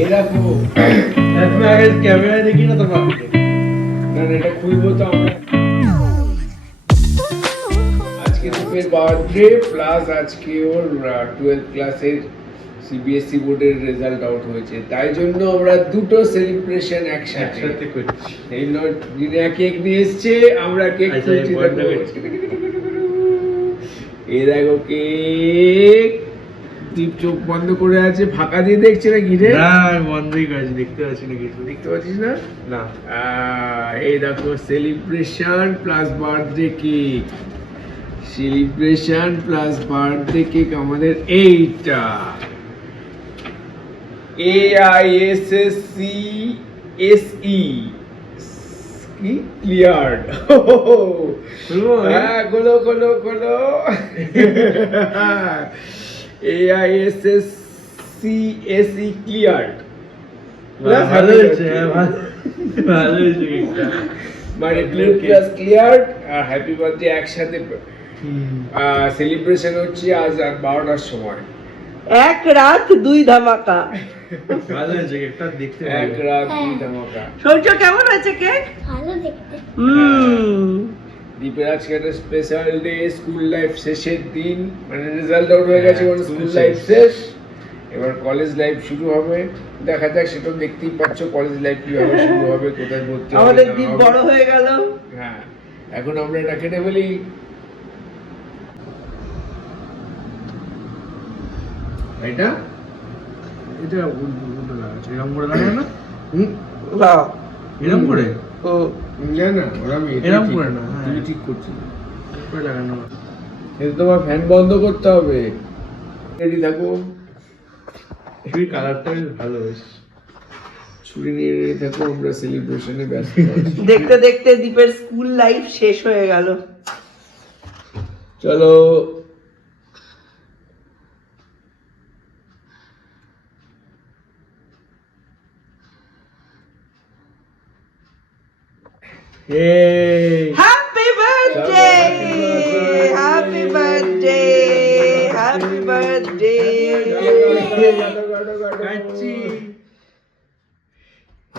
এই দেখো তুমি আগে ক্যামেরা দেখি না তোমার না এটা খুলবো তো আমরা আজকে দীপের বার্থডে প্লাস আজকে ওর 12th ক্লাসের সিবিএসসি বোর্ডের রেজাল্ট আউট হয়েছে, তাই জন্য আমরা দুটো সেলিব্রেশন একসাথে করছি। এই দিনে কেক নিয়ে এসছে, আমরা কেক খুলছি। এই দেখো কেক। দীপ চোখ বন্ধ করে আছে, ফাঁকা দিয়ে দেখছে না ঘিরে। না আমি বন্ধই করেছি, দেখতে পাচ্ছি না কিছু। দেখতে পাচ্ছিস না? না এই দেখো celebration plus birthday cake, celebration plus birthday cake আমাদের এইটা AISSCSE কি ক্লিয়ার্ড। হ্যাঁ খোলো খোলো খোলো। AISSCSE cleared. ভালো হয়েছে, ভালো হয়েছে কেকটা। মানে 12 ক্লাস ক্লিয়ার্ড আর হ্যাপি বার্থডে একসাথে সেলিব্রেশন হচ্ছে আজ রাত 12টার সময়। এক রাত দুই ধামাকা। ভালো হয়েছে কেকটা, দেখতে এক রাত দুই ধামাকা। সূর্য কেমন আছে কেক? ভালো দেখতে। দীপের আজকে একটা স্পেশাল ডে, স্কুল লাইফ শেষের দিন, মানে রেজাল্ট আউট হয়ে গেছে, মানে স্কুল লাইফ শেষ, এবার কলেজ লাইফ শুরু হবে। দেখা যাক, সেটা দেখতেই পাচ্ছ কলেজ লাইফ কিভাবে শুরু হবে, কোথায় ভর্তি হবে। আমাদের দীপ বড় হয়ে গেল। হ্যাঁ, এখন আমরা এটা কেটে বলি। এটা এটা উল্টো লাগাচ্ছে, এরকম করে লাগানো না? না এরকম করে না না, ওরা আমি এরকম করে না, তুমি ঠিক করছিস করে লাগানো। কিন্তু তোমার ফ্যান বন্ধ করতে হবে। রেডি থাকো, এই কালারটা বেশ ভালো হয়েছে। ছুরি নিয়ে রেডি থাকো, আমরা সেলিব্রেশনে ব্যস্ত আছি। দেখতে দেখতে দীপের স্কুল লাইফ শেষ হয়ে গেল। চলো happy birthday, happy birthday, happy birthday.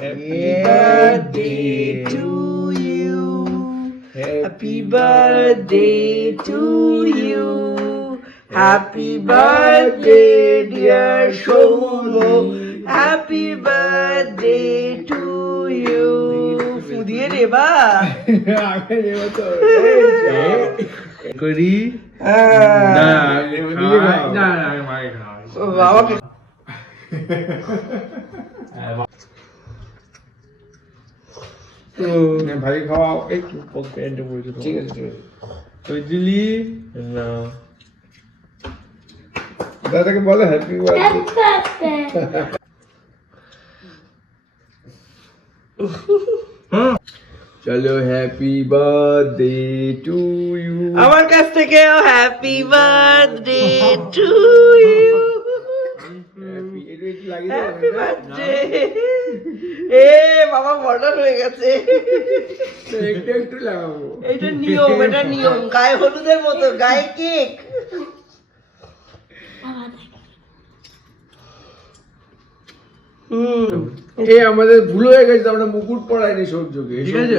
Happy birthday to you. Happy birthday to you. Happy birthday dear Shoulo. Happy birthday to you. ফুদিয়ে রে বা করি না না আমি মাকে খাওয়াই। বাবাকে ভাই খাওয়াও একটু প্যান্টে পড়েছে। ঠিক আছে ঠিক আছে। ওই দিলি না দাদাকে বলো হ্যাপি বার্থডে। চলো হ্যাপি বার্থডে টু ইউ। আমার কাছ থেকেও happy birthday to you. Happy birthday. এ বাবা মডার্ন হয়ে গেছে। একটু একটু লাগাবো। এটা নিয়ম, এটা নিয়ম। গায়ে হলুদের মতো গায়ে কেক। এই আমাদের ভুল হয়ে গেছে, আমরা মুকুট পরাইনি সূর্যকে। ঠিক আছে।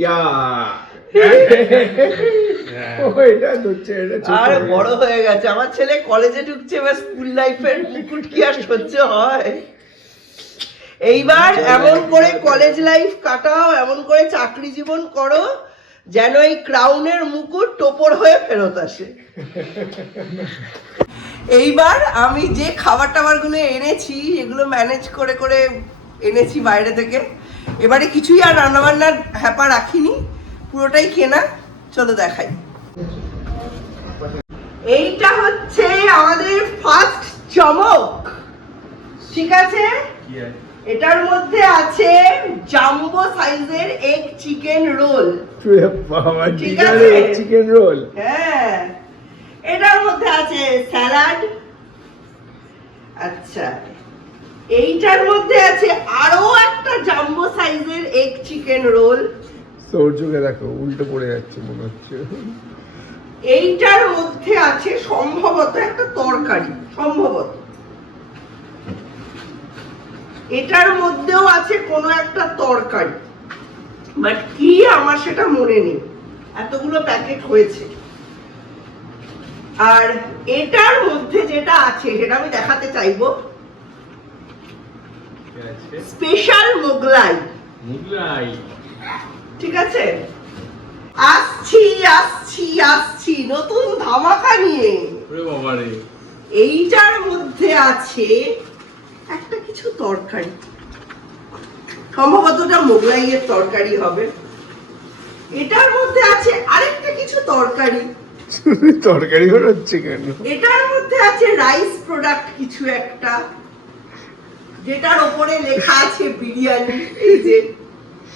ইয়া এটা হচ্ছে, এটা ছোট আর হয়ে বড় হয়ে গেছে আমার ছেলে, কলেজে ঢুকছে, এবার স্কুল লাইফের মুকুট কি আর সহ্য হয়? এইবার এমন করে কলেজ লাইফ কাটাও, এমন করে চাকরি জীবন করো যেন এই ক্রাউনের মুকুট টোপর হয়ে ফেরত আসে। এইবার আমি যে খাবার টাবার গুলো এনেছি, এগুলো ম্যানেজ করে করে এনেছি বাইরে থেকে। এবারে কিছুই আর রান্নাবান্নার হ্যাপা রাখিনি, পুরোটাই কেনা। চলো দেখাই। এইটা হচ্ছে আমাদের ফার্স্ট চমক, ঠিক আছে? এটার মধ্যে আছে জাম্বো সাইজের এগ চিকেন রোল। বাবা, ঠিক আছে? Chicken roll. হ্যাঁ, এটার মধ্যে আছে স্যালাড। আচ্ছা, এইটার মধ্যে আছে আরো একটা জাম্বো সাইজের এগ চিকেন রোল। সূর্যকে দেখো উল্টো পড়ে যাচ্ছে মনে হচ্ছে। এইটার মধ্যে আছে সম্ভবত একটা তরকারি, সম্ভবত। এটার মধ্যেও আছে কোনো একটা তরকারি, বাট কি আমার সেটা মনে নেই, এতগুলো প্যাকেট হয়েছে। আর এটার মধ্যে যেটা আছে সেটা আমি দেখাতে চাইবো, স্পেশাল মোগলাই। মোগলাই, ঠিক আছে, আসছি আসছি আসছি নতুন ধামাকা নিয়ে। ওরে বাবা রে, এইটার মধ্যে আছে একটা কিছু তরকারি, সম্ভবত এটা মোগলাইয়ের তরকারি হবে। এটার মধ্যে আছে আরেকটা কিছু তরকারি, তরকারি হচ্ছে কেন? এটার মধ্যে আছে রাইস প্রোডাক্ট কিছু একটা, যেটার উপরে লেখা আছে বিরিয়ানি, এই যে,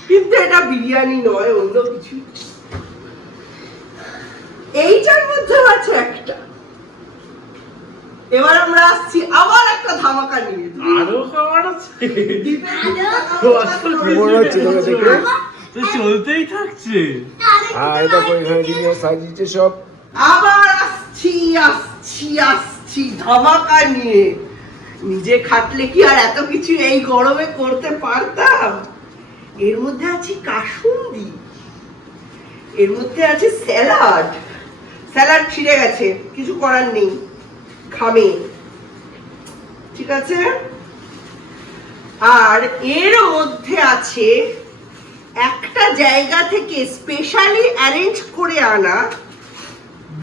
কিন্তু এটা বিরিয়ানি নয়, অন্য কিছু। এইটার মধ্যেও আছে একটা। এবার আমরা আসছি আবার একটা ধামাকা নিয়ে। আরো খাবার আছে, মনে হচ্ছে তোকে দেখে। তো চলতেই থাকছে। আর দেখো এখানে জিনিস সাজিয়েছে সব। আবার আসছি আসছি আসছি ধামাকা নিয়ে। নিজে খাটলে কি আর এত কিছু এই গরমে করতে পারতাম? এর মধ্যে আছে কাসুন্দি, এর মধ্যে আছে স্যালাড। স্যালাড ছিঁড়ে গেছে, কিছু করার নেই, খাবে, ঠিক আছে। আর এর মধ্যে আছে একটা জায়গা থেকে স্পেশালি অ্যারেঞ্জ করে আনা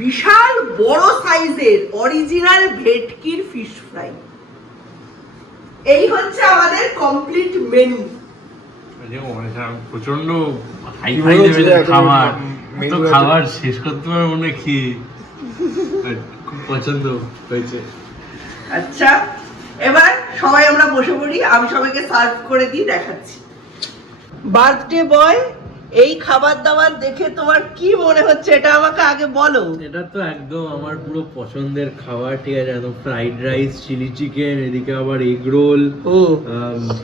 বিশাল বড় সাইজের অরিজিনাল ভেটকির ফিশ ফ্রাই। এই হচ্ছে আমাদের কমপ্লিট মেনু। প্রচন্ড হাই ফাই লেভেলের খাবার, তো মেনু খাবার শেষ করতে পারবো না কি। খুব পছন্দ হয়েছে। আচ্ছা, এবার সবাই আমরা বসে পড়ি, আমি সবাইকে সার্ভ করে দিয়ে দেখাচ্ছি। বার্থডে বয়, এই খাবার দাবার দেখে তোমার কি মনে হচ্ছে এটা আমাকে আগে বলো। এটা তো একদম আমার পুরো পছন্দের খাবার, ঠিক আছে, একদম ফ্রাইড রাইস, চিলি চিকেন, এদিকে আবার এগ রোল,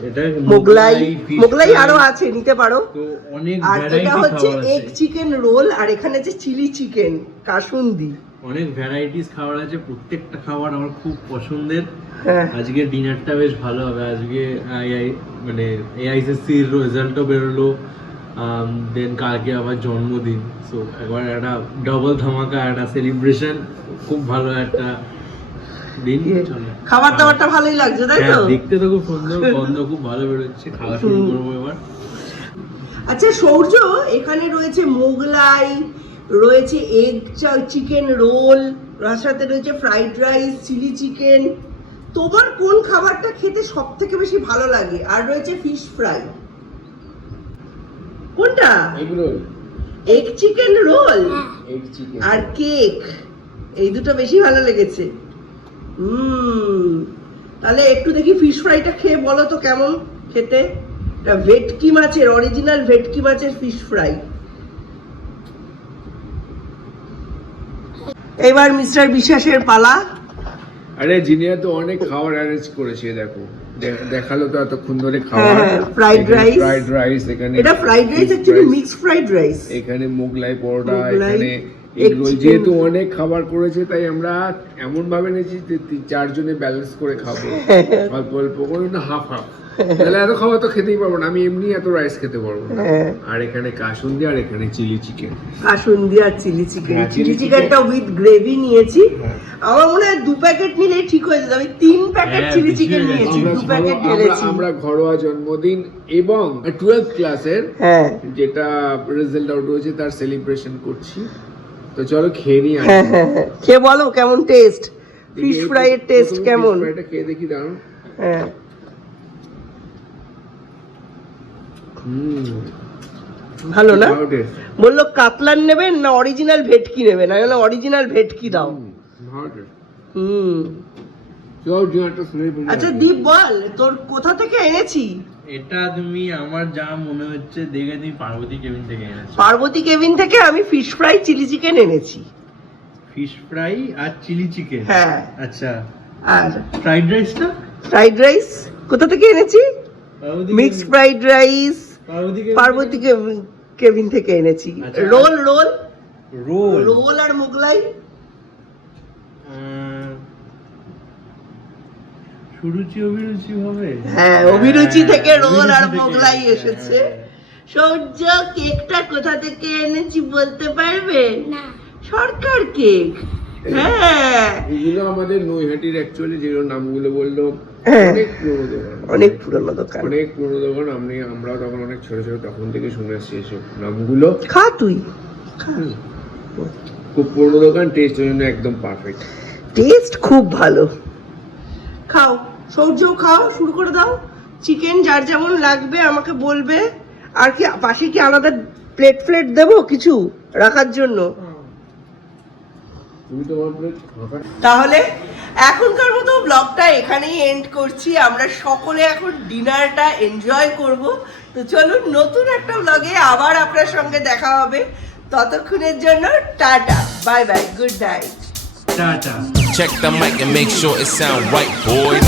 এটা মোগলাই, fish মোগলাই fry, আরো আছে, নিতে পারো। তো অনেক আর এটা ভ্যারাইটি হচ্ছে খাবার এগ আছে, চিকেন রোল, আর এখানে যে চিলি চিকেন কাসুন্দি। অনেক ভ্যারাইটিস খাবার আছে, প্রত্যেকটা খাবার আমার খুব পছন্দের। হ্যাঁ, আজকে ডিনারটা বেশ ভালো হবে। আজকে মানে এআইএসসি এর রেজাল্টও বেরোলো, দেন কালকে আবার জন্মদিন, সো একবার একটা ডবল ধামাকা, একটা সেলিব্রেশন, খুব ভালো একটা দিন চলে। খাবার দাবারটা ভালোই লাগছে, তাই তো? হ্যাঁ, দেখতে তো খুব সুন্দর, গন্ধ খুব ভালো বেরোচ্ছে, খাওয়া শুরু করবো এবার। আচ্ছা সৌর্য, এখানে রয়েছে মোগলাই, রয়েছে এগ চিকেন রোল, তার সাথে রয়েছে ফ্রাইড রাইস, চিলি চিকেন। তোমার কোন খাবারটা খেতে সব থেকে বেশি ভালো লাগে? আর রয়েছে ফিশ ফ্রাই, কোনটা? Egg roll, egg chicken roll egg chicken আর কেক, এই দুটো বেশি ভালো লেগেছে। তাহলে একটু দেখি ফিশ ফ্রাইটা খেয়ে বলো তো কেমন খেতে। এটা ভেটকি মাছের, অরিজিনাল ভেটকি মাছের ফিশ ফ্রাই। এবার মিস্টার বিশ্বাসের পালা। আরে জিনিয়া তো অনেক খাবার অ্যারেঞ্জ করেছে, দেখো দেখালো তো এতক্ষণ ধরে খাবার। ফ্রাইড রাইস, ফ্রাইড রাইস, এখানে এটা fried rice, actually mix fried rice. এখানে মোগলাই পরোটা, মোগলাই, এখানে egg এগ রোল। chicken। যেহেতু অনেক খাবার করেছে তাই আমরা এমন ভাবে নিয়েছি যে চারজনে ব্যালেন্স করে খাবো, অল্প অল্প করে, না হাফ হাফ। তাহলে এত খাবার তো খেতেই পারবো না, আমি এমনি এত রাইস খেতে পারবো না। আর এখানে কাসুন্দি, আর এখানে চিলি চিকেন। কাসুন্দি আর চিলি চিকেন। হ্যাঁ, চিলি chili চিকেনটা উইথ গ্রেভি নিয়েছি। হ্যাঁ। আমার মনে হয় 2 প্যাকেট নিলে ঠিক হয়ে যেত। আমি 3 প্যাকেট হ্যাঁ, চিলি বেশি চিকেন হয়ে নিয়েছি, আমরা 2 প্যাকেট আমরা- ঢেলেছি। আমরা ঘরোয়া জন্মদিন এবং 12th ক্লাসের হ্যাঁ যেটা রেজাল্ট আউট হয়েছে তার সেলিব্রেশন করছি। তো চলো খেয়ে নিই। হ্যাঁ হ্যাঁ হ্যাঁ। খেয়ে বলো কেমন টেস্ট, ফিশ ফ্রাই এর টেস্ট কেমন। ফিশ ফ্রাইটা খেয়ে দেখি, দাঁড়ান। হ্যাঁ, ভালো না? ভালো taste। বললো কাতলার নেবেন না অরিজিনাল ভেটকি নেবেন? আমি বললাম অরিজিনাল ভেটকি দাও। ভালো taste। হুম। চল জিনিয়াটা শুনে বলি। আচ্ছা দীপ বল, তোর কোথা থেকে এনেছি? এটা তুমি, আমার যা মনে হচ্ছে দেখে, তুমি পার্বতী কেবিন থেকে এনেছো। পার্বতী কেবিন থেকে আমি ফিশ ফ্রাই চিলি চিকেন এনেছি। ফিশ ফ্রাই আর চিলি চিকেন, হ্যাঁ। আচ্ছা। আর ফ্রাইড রাইসটা ফ্রাইড রাইস কোথা থেকে এনেছি? Parvati mixed fried rice Parvati cabin থেকে এনেছি। আচ্ছা। রোল রোল রোল, রোল আর মোগলাই। সুরুচি অভিরুচি হবে। হ্যাঁ, অভিরুচি থেকে রোল আর অভিরুচি থেকে, মোগলাই হ্যাঁ, এসেছে। হ্যাঁ। সৌর্য, কেকটা কোথা থেকে এনেছি বলতে পারবে? না সরকার কেক। হ্যাঁ, এগুলো আমাদের নৈহাটির অ্যাকচুয়ালি যেগুলো নামগুলো বললো হ্যাঁ। অনেক পুরোনো দোকান, অনেক পুরনো দোকান। অনেক পুরোনো দোকান। আমরা তখন অনেক ছোট ছোট তখন থেকে শুনে আসছি এসব নামগুলো। খা তুই, খা। খুব পুরোনো দোকান, টেস্ট ওই জন্য একদম পারফেক্ট। টেস্ট খুব ভালো। খাও সৌর্য, খাও, শুরু করে দাও। চিকেন যার যেমন লাগবে আমাকে বলবে। আর কি পাশে কি আলাদা প্লেট দেবো কিছু রাখার জন্য? তুমি তোমার প্লেট ফাঁকা। তাহলে এখনকার মতো ব্লগটা এখানেই এন্ড করছি। আমরা সকলে এখন ডিনারটা এনজয় করব। তো চলুন, নতুন একটা ব্লগে আবার আপনার সঙ্গে দেখা হবে। ততক্ষণের জন্য tata, bye bye, good night. Tata. Check the mic and make sure it sound right, boys.